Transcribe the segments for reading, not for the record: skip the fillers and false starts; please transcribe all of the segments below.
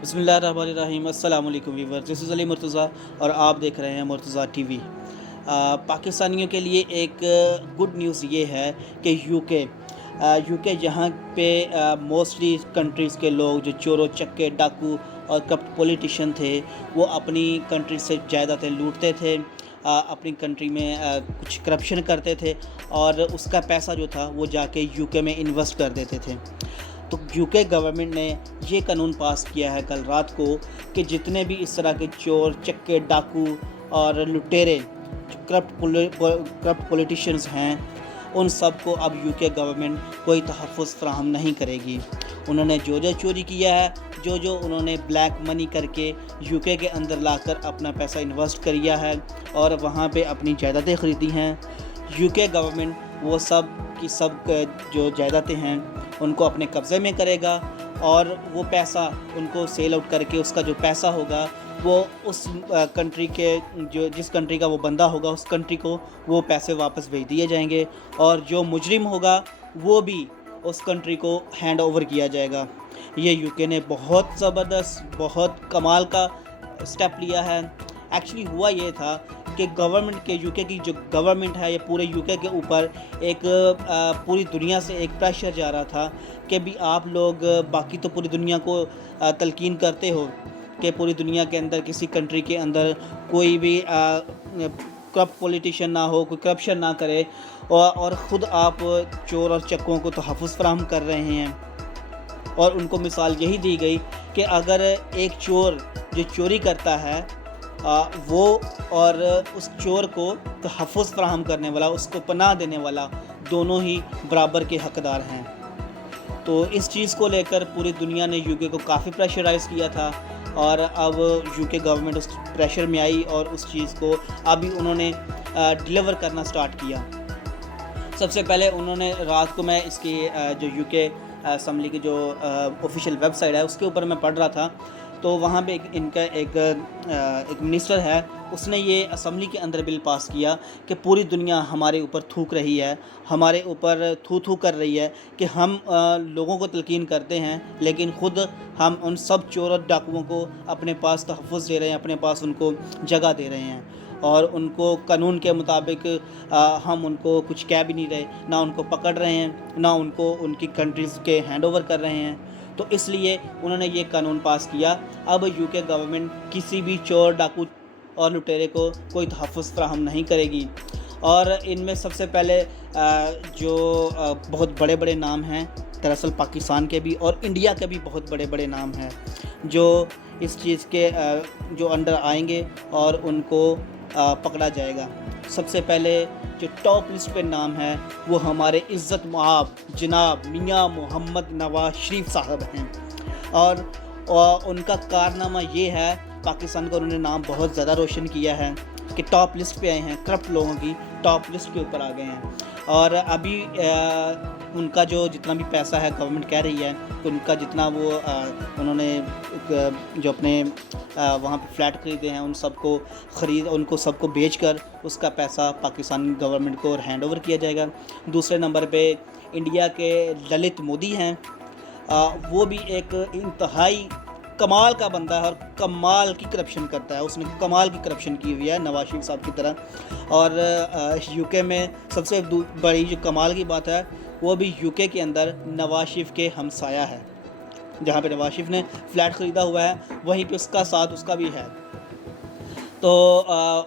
بسم اللہ الرحمن الرحیم۔ السلام علیکم ویور، دس از علی مرتضیٰ اور آپ دیکھ رہے ہیں مرتضیٰ ٹی وی۔ پاکستانیوں کے لیے ایک گڈ نیوز یہ ہے کہ یو کے جہاں پہ موسٹلی کنٹریز کے لوگ جو چور و چکے ڈاکو اور کرپٹ پولیٹیشین تھے وہ اپنی کنٹری سے جائیدادیں لوٹتے تھے، اپنی کنٹری میں کچھ کرپشن کرتے تھے اور اس کا پیسہ جو تھا وہ جا کے یو کے میں انویسٹ کر دیتے تھے۔ تو یو کے گورنمنٹ نے یہ قانون پاس کیا ہے کل رات کو کہ جتنے بھی اس طرح کے چور چکے ڈاکو اور لٹیرے کرپٹ پولیٹیشینز ہیں ان سب کو اب یو کے گورنمنٹ کوئی تحفظ فراہم نہیں کرے گی۔ انہوں نے جو چوری کیا ہے، جو انہوں نے بلیک منی کر کے یو کے اندر لا کر اپنا پیسہ انویسٹ کیا ہے اور وہاں پہ اپنی جائیدادیں خریدی ہیں، یو کے گورنمنٹ وہ سب کی سب جو جائیدادیں ہیں ان کو اپنے قبضے میں کرے گا اور وہ پیسہ ان کو سیل آؤٹ کر کے اس کا جو پیسہ ہوگا وہ اس کنٹری کے جس کنٹری کا وہ بندہ ہوگا اس کنٹری کو وہ پیسے واپس بھیج دیے جائیں گے اور جو مجرم ہوگا وہ بھی اس کنٹری کو ہینڈ اوور کیا جائے گا۔ یہ یو کے نے بہت زبردست بہت کمال کا سٹیپ لیا ہے۔ ایکچولی ہوا یہ تھا کہ گورنمنٹ کے یو کے کی جو گورنمنٹ ہے یہ پورے یو کے اوپر ایک پوری دنیا سے ایک پریشر جا رہا تھا کہ بھی آپ لوگ باقی تو پوری دنیا کو تلقین کرتے ہو کہ پوری دنیا کے اندر کسی کنٹری کے اندر کوئی بھی کرپٹ پولیٹیشین نہ ہو، کوئی کرپشن نہ کرے اور خود آپ چور اور چکوں کو تحفظ فراہم کر رہے ہیں، اور ان کو مثال یہی دی گئی کہ اگر ایک چور جو چوری کرتا ہے وہ اور اس چور کو تحفظ فراہم کرنے والا، اس کو پناہ دینے والا دونوں ہی برابر کے حقدار ہیں۔ تو اس چیز کو لے کر پوری دنیا نے یو کے کو کافی پریشرائز کیا تھا اور اب یو کے گورنمنٹ اس پریشر میں آئی اور اس چیز کو ابھی انہوں نے ڈیلیور کرنا سٹارٹ کیا۔ سب سے پہلے انہوں نے رات کو میں اس کی جو یو کے اسمبلی کی جو آفیشیل ویب سائٹ ہے اس کے اوپر میں پڑھ رہا تھا تو وہاں پہ ان کا ایک منسٹر ہے، اس نے یہ اسمبلی کے اندر بل پاس کیا کہ پوری دنیا ہمارے اوپر تھوک رہی ہے، ہمارے اوپر تھو کر رہی ہے کہ ہم لوگوں کو تلقین کرتے ہیں لیکن خود ہم ان سب چور اور ڈاکوؤں کو اپنے پاس تحفظ دے رہے ہیں، اپنے پاس ان کو جگہ دے رہے ہیں اور ان کو قانون کے مطابق ہم ان کو کچھ کہہ بھی نہیں رہے، نہ ان کو پکڑ رہے ہیں، نہ ان کو ان کی کنٹریز کے ہینڈ اوور کر رہے ہیں۔ تو اس لیے انہوں نے یہ قانون پاس کیا، اب یو کے گورنمنٹ کسی بھی چور ڈاکو اور لٹیرے کو کوئی تحفظ فراہم نہیں کرے گی۔ اور ان میں سب سے پہلے جو بہت بڑے بڑے نام ہیں، دراصل پاکستان کے بھی اور انڈیا کے بھی بہت بڑے بڑے نام ہیں جو اس چیز کے جو انڈر آئیں گے اور ان کو پکڑا جائے گا۔ سب سے پہلے جو ٹاپ لسٹ پہ نام ہے وہ ہمارے عزت مآب جناب میاں محمد نواز شریف صاحب ہیں، اور ان کا کارنامہ یہ ہے، پاکستان کا انہوں نے نام بہت زیادہ روشن کیا ہے کہ ٹاپ لسٹ پہ آئے ہیں، کرپٹ لوگوں کی ٹاپ لسٹ کے اوپر آ گئے ہیں۔ اور ابھی ان کا جو جتنا بھی پیسہ ہے گورنمنٹ کہہ رہی ہے کہ ان کا جتنا وہ انہوں نے جو اپنے وہاں پہ فلیٹ خریدے ہیں ان کو سب کو بیچ کر اس کا پیسہ پاکستانی گورنمنٹ کو ہینڈ اوور کیا جائے گا۔ دوسرے نمبر پہ انڈیا کے للت مودی ہیں، وہ بھی ایک انتہائی کمال کا بندہ ہے اور کمال کی کرپشن کرتا ہے، اس نے کمال کی کرپشن کی ہوئی ہے نواز شریف صاحب کی طرح۔ اور یو کے میں سب سے بڑی جو کمال کی بات ہے وہ بھی یو کے اندر نواز شریف کے ہمسایہ ہے، جہاں پہ نواز شریف نے فلیٹ خریدا ہوا ہے وہیں پہ اس کا ساتھ اس کا بھی ہے۔ تو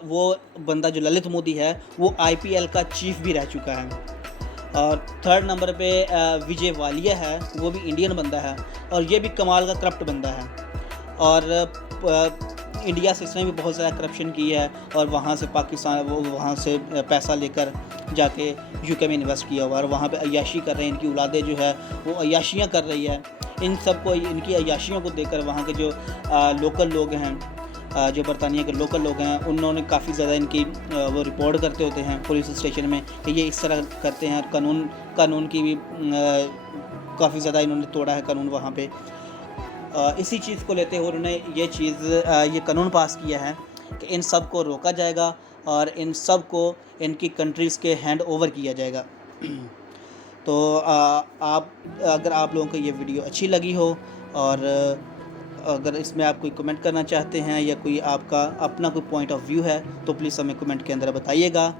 وہ بندہ جو للت مودی ہے وہ آئی پی ایل کا چیف بھی رہ چکا ہے۔ اور تھرڈ نمبر پہ وجے والیا ہے، وہ بھی انڈین بندہ ہے اور یہ بھی کمال کا کرپٹ بندہ ہے، اور انڈیا سے اس نے بھی بہت زیادہ کرپشن کی ہے اور وہاں سے وہاں سے پیسہ لے کر جا کے یو کے میں انویسٹ کیا ہوا ہے اور وہاں پہ عیاشی کر رہے ہیں، ان کی اولادیں جو ہے وہ عیاشیاں کر رہی ہے۔ ان سب کو ان کی عیاشیوں کو دیکھ کر وہاں کے جو لوکل لوگ ہیں، جو برطانیہ کے لوکل لوگ ہیں، انہوں نے کافی زیادہ ان کی وہ رپورٹ کرتے ہوتے ہیں پولیس اسٹیشن میں کہ یہ اس طرح کرتے ہیں، قانون کی بھی کافی زیادہ انہوں نے توڑا ہے قانون وہاں پہ۔ اسی چیز کو لیتے ہوئے انہوں نے یہ قانون پاس کیا ہے کہ ان سب کو روکا جائے گا اور ان سب کو ان کی کنٹریز کے ہینڈ اوور کیا جائے گا۔ تو اگر آپ لوگوں کو یہ ویڈیو اچھی لگی ہو اور اگر اس میں آپ کوئی کمنٹ کرنا چاہتے ہیں یا کوئی آپ کا اپنا کوئی پوائنٹ آف ویو ہے تو پلیز ہمیں کمنٹ کے اندر بتائیے گا.